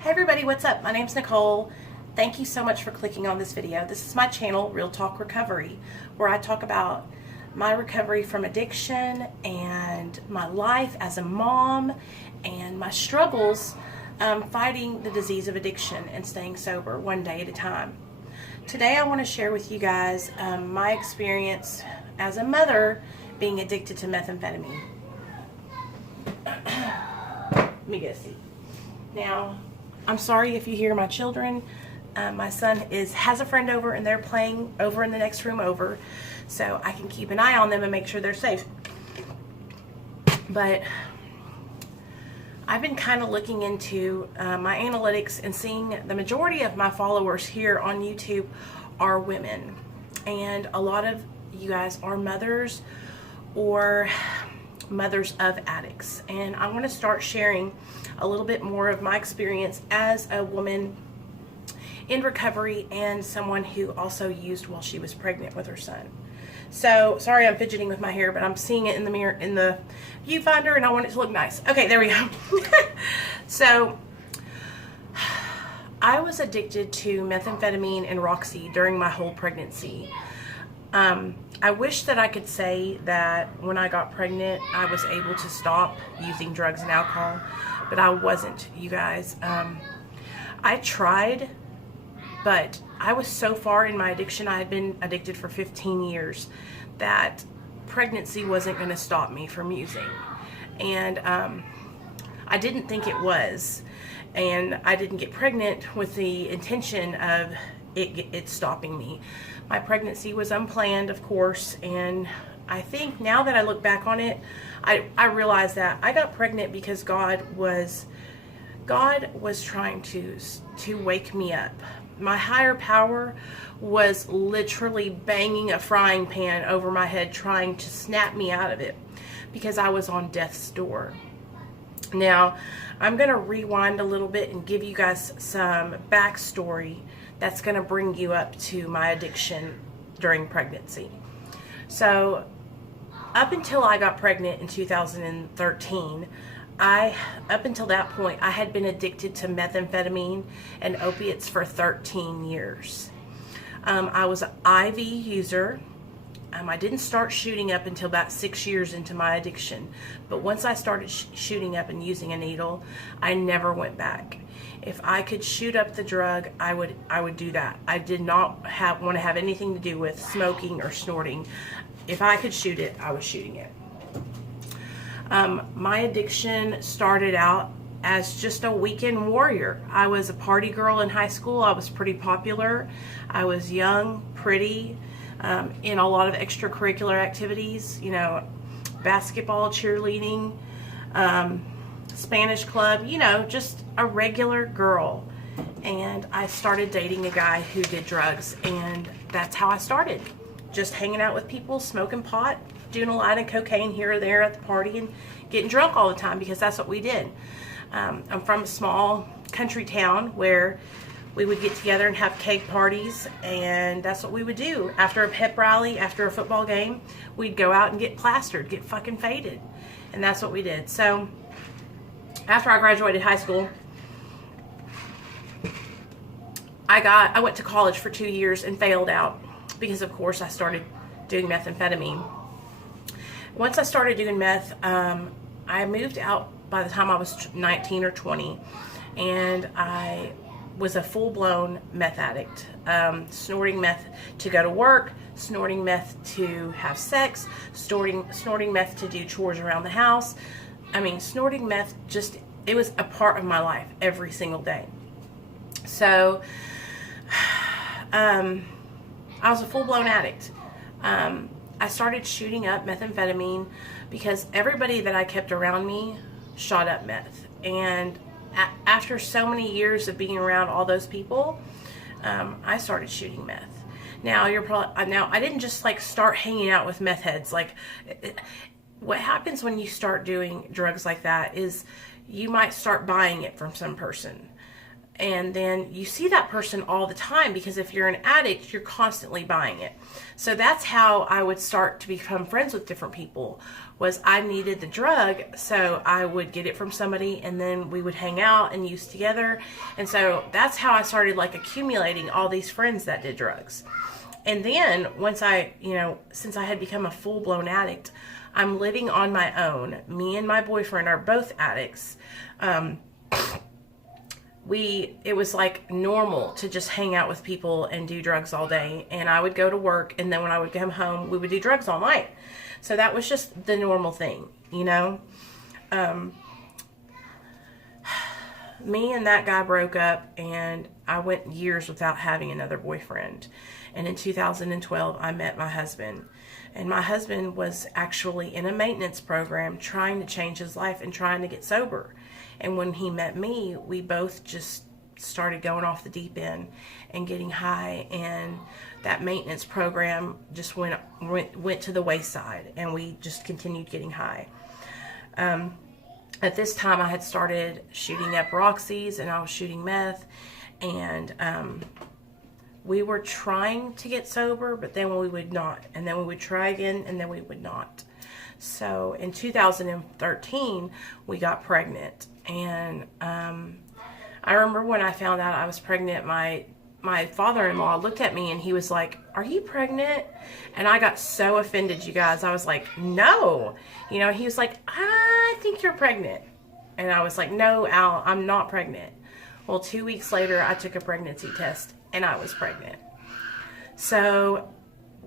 Hey everybody, what's up? My name's Nicole. Thank you so much for clicking on this video. This is my channel, Real Talk Recovery, where I talk about my recovery from addiction and my life as a mom and my struggles fighting the disease of addiction and staying sober one day at a time. Today I want to share with you guys my experience as a mother being addicted to methamphetamine. Let me get a seat. Now, I'm sorry if you hear my children. My son has a friend over and they're playing over in the next room over, so I can keep an eye on them and make sure they're safe. But I've been kind of looking into my analytics and seeing the majority of my followers here on YouTube are women, and a lot of you guys are mothers or mothers of addicts, and I want to start sharing a little bit more of my experience as a woman in recovery and someone who also used while she was pregnant with her son. So sorry I'm fidgeting with my hair, but I'm seeing it in the mirror, in the viewfinder, and I want it to look nice. Okay, there we go. So I was addicted to methamphetamine and Roxy during my whole pregnancy. I wish that I could say that when I got pregnant, I was able to stop using drugs and alcohol, but I wasn't, you guys. I tried, but I was so far in my addiction. I had been addicted for 15 years that pregnancy wasn't going to stop me from using. And I didn't think it was. And I didn't get pregnant with the intention of it stopping me. My pregnancy was unplanned, of course, and I think now that I look back on it, I realize that I got pregnant because God was trying to wake me up. My higher power was literally banging a frying pan over my head trying to snap me out of it because I was on death's door. Now, I'm going to rewind a little bit and give you guys some backstory that's going to bring you up to my addiction during pregnancy. So, up until I got pregnant in 2013, up until that point, I had been addicted to methamphetamine and opiates for 13 years. I was an IV user. I didn't start shooting up until about 6 years into my addiction. But once I started shooting up and using a needle, I never went back. If I could shoot up the drug, I would do that. I did not want to have anything to do with smoking or snorting. If I could shoot it, I was shooting it. My addiction started out as just a weekend warrior. I was a party girl in high school. I was pretty popular. I was young, pretty, in a lot of extracurricular activities, you know, basketball, cheerleading, Spanish club, you know, just a regular girl. And I started dating a guy who did drugs, and that's how I started. Just hanging out with people, smoking pot, doing a lot of cocaine here or there at the party, and getting drunk all the time because that's what we did. I'm from a small country town where we would get together and have cake parties, and that's what we would do. After a pep rally, after a football game, we'd go out and get plastered, get fucking faded. And that's what we did. So after I graduated high school, I went to college for 2 years and failed out because, of course, I started doing methamphetamine. Once I started doing meth, I moved out by the time I was 19 or 20, and I was a full-blown meth addict, snorting meth to go to work, snorting meth to have sex, snorting meth to do chores around the house. I mean, snorting meth, it was a part of my life every single day. So, I was a full-blown addict. I started shooting up methamphetamine because everybody that I kept around me shot up meth. And after so many years of being around all those people, I started shooting meth. Now, I didn't just like start hanging out with meth heads. Like, what happens when you start doing drugs like that is you might start buying it from some person. And then you see that person all the time, because if you're an addict, you're constantly buying it. So that's how I would start to become friends with different people, was I needed the drug, so I would get it from somebody, and then we would hang out and use together. And so that's how I started like accumulating all these friends that did drugs. And then once I, since I had become a full-blown addict, I'm living on my own. Me and my boyfriend are both addicts. It was like normal to just hang out with people and do drugs all day. And I would go to work, and then when I would come home, we would do drugs all night. So that was just the normal thing, Me and that guy broke up, and I went years without having another boyfriend. And in 2012, I met my husband. And my husband was actually in a maintenance program trying to change his life and trying to get sober. And when he met me, we both just started going off the deep end and getting high. And that maintenance program just went to the wayside, and we just continued getting high. At this time, I had started shooting up Roxy's, and I was shooting meth, and we were trying to get sober, but then we would not. And then we would try again, and then we would not. So in 2013, we got pregnant. And I remember when I found out I was pregnant, my father-in-law looked at me and he was like, "Are you pregnant?" And I got so offended, you guys. I was like, "No." He was like, "I think you're pregnant." And I was like, "No, Al, I'm not pregnant." Well, 2 weeks later, I took a pregnancy test and I was pregnant. So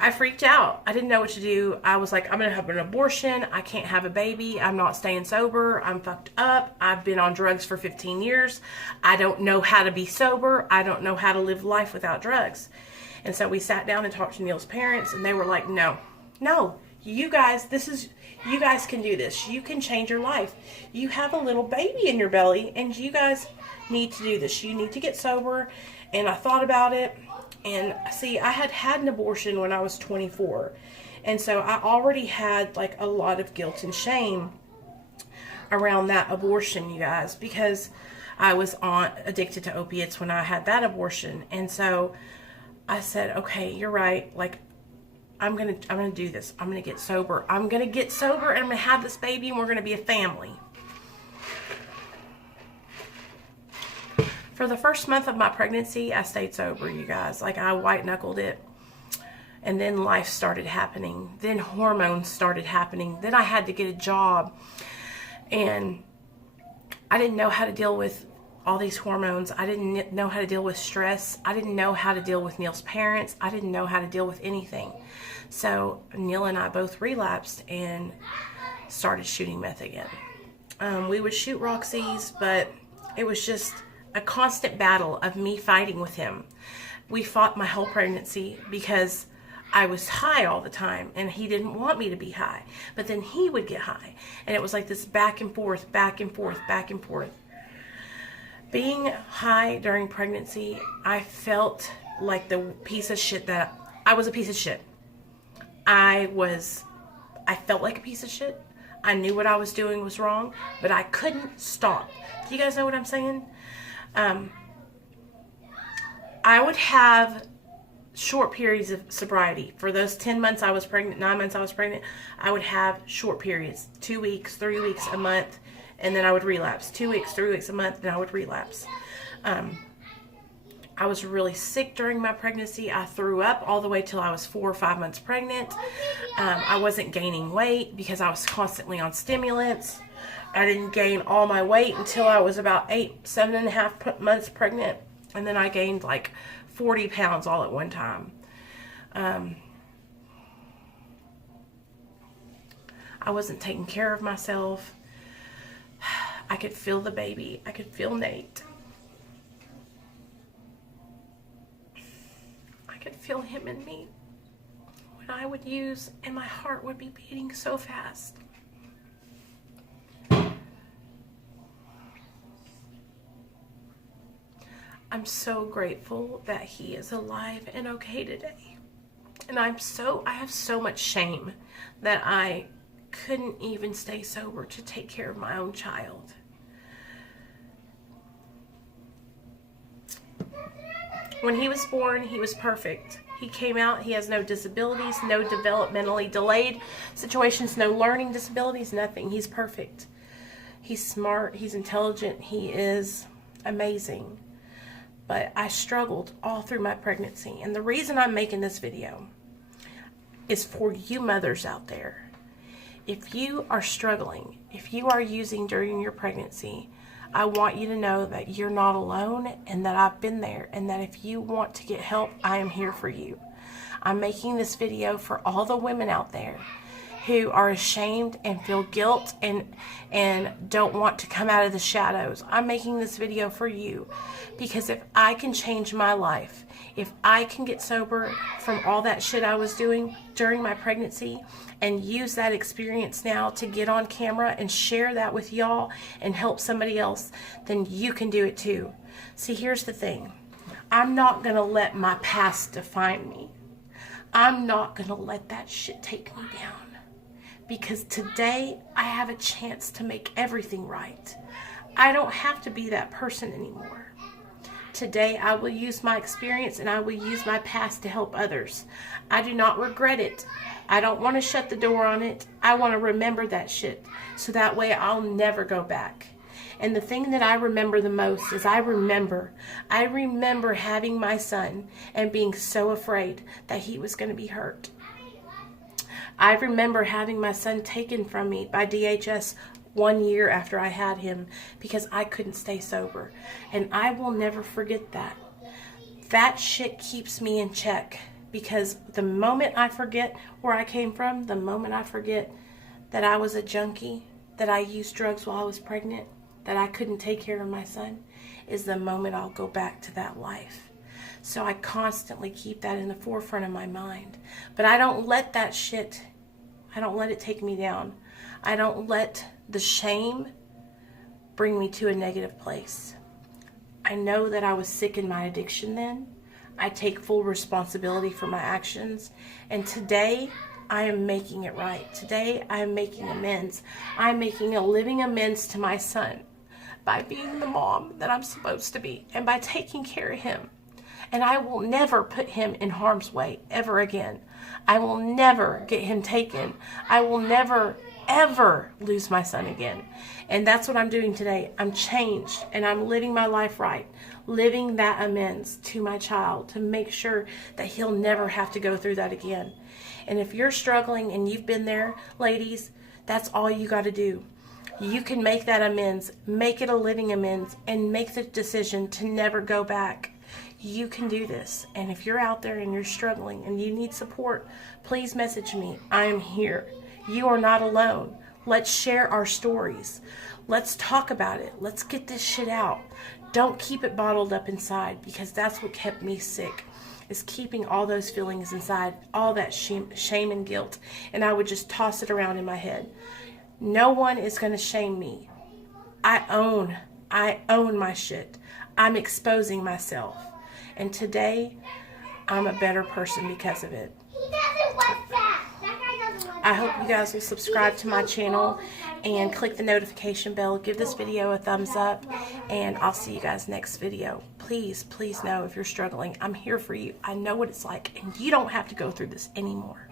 I freaked out. I didn't know what to do. I was like, I'm going to have an abortion. I can't have a baby. I'm not staying sober. I'm fucked up. I've been on drugs for 15 years. I don't know how to be sober. I don't know how to live life without drugs. And so we sat down and talked to Neil's parents, and they were like, no, you guys can do this. You can change your life. You have a little baby in your belly, and you guys need to do this. You need to get sober. And I thought about it. And see, I had an abortion when I was 24. And so I already had like a lot of guilt and shame around that abortion, you guys, because I was addicted to opiates when I had that abortion. And so I said, okay, you're right. Like, I'm going to do this. I'm going to get sober. I'm going to get sober, and I'm going to have this baby, and we're going to be a family. For the first month of my pregnancy, I stayed sober, you guys. Like, I white-knuckled it. And then life started happening. Then hormones started happening. Then I had to get a job. And I didn't know how to deal with all these hormones. I didn't know how to deal with stress. I didn't know how to deal with Neil's parents. I didn't know how to deal with anything. So Neil and I both relapsed and started shooting meth again. We would shoot Roxy's, but it was just a constant battle of me fighting with him. We fought my whole pregnancy because I was high all the time, and he didn't want me to be high. But then he would get high, and it was like this back and forth, back and forth, back and forth. Being high during pregnancy, I felt like the piece of shit that I was. A piece of shit. I felt like a piece of shit. I knew what I was doing was wrong, but I couldn't stop. Do you guys know what I'm saying? I would have short periods of sobriety. For those 10 months I was pregnant, 9 months I was pregnant, I would have short periods, 2 weeks, 3 weeks, a month, and then I would relapse. 2 weeks, 3 weeks, a month, and I would relapse. I was really sick during my pregnancy. I threw up all the way till I was 4 or 5 months pregnant. I wasn't gaining weight because I was constantly on stimulants. I didn't gain all my weight until I was about 7.5 months pregnant. And then I gained like 40 pounds all at one time. I wasn't taking care of myself. I could feel the baby. I could feel Nate. I could feel him in me when I would use, and my heart would be beating so fast. I'm so grateful that he is alive and okay today. And I have so much shame that I couldn't even stay sober to take care of my own child. When he was born, he was perfect. He came out, he has no disabilities, no developmentally delayed situations, no learning disabilities, nothing. He's perfect. He's smart, he's intelligent, he is amazing. But I struggled all through my pregnancy. And the reason I'm making this video is for you mothers out there. If you are struggling, if you are using during your pregnancy, I want you to know that you're not alone and that I've been there, and that if you want to get help, I am here for you. I'm making this video for all the women out there who are ashamed and feel guilt and don't want to come out of the shadows. I'm making this video for you because if I can change my life, if I can get sober from all that shit I was doing during my pregnancy and use that experience now to get on camera and share that with y'all and help somebody else, then you can do it too. See, here's the thing. I'm not going to let my past define me. I'm not going to let that shit take me down. Because today I have a chance to make everything right. I don't have to be that person anymore. Today I will use my experience and I will use my past to help others. I do not regret it. I don't want to shut the door on it. I want to remember that shit so that way I'll never go back. And the thing that I remember the most is I remember having my son and being so afraid that he was going to be hurt. I remember having my son taken from me by DHS 1 year after I had him because I couldn't stay sober. And I will never forget that. That shit keeps me in check because the moment I forget where I came from, the moment I forget that I was a junkie, that I used drugs while I was pregnant, that I couldn't take care of my son, is the moment I'll go back to that life. So I constantly keep that in the forefront of my mind. But I don't let that shit, I don't let it take me down. I don't let the shame bring me to a negative place. I know that I was sick in my addiction then. I take full responsibility for my actions. And today, I am making it right. Today, I am making amends. I'm making a living amends to my son by being the mom that I'm supposed to be and by taking care of him. And I will never put him in harm's way ever again. I will never get him taken. I will never, ever lose my son again. And that's what I'm doing today. I'm changed and I'm living my life right. Living that amends to my child to make sure that he'll never have to go through that again. And if you're struggling and you've been there, ladies, that's all you got to do. You can make that amends, make it a living amends, and make the decision to never go back. You can do this. And if you're out there and you're struggling and you need support, please message me. I am here. You are not alone. Let's share our stories. Let's talk about it. Let's get this shit out. Don't keep it bottled up inside, because that's what kept me sick, is keeping all those feelings inside, all that shame and guilt. And I would just toss it around in my head. No one is going to shame me. I own my shit. I'm exposing myself. And today, I'm a better person because of it. I hope you guys will subscribe to my channel and click the notification bell. Give this video a thumbs up, and I'll see you guys next video. Please, please know if you're struggling, I'm here for you. I know what it's like, and you don't have to go through this anymore.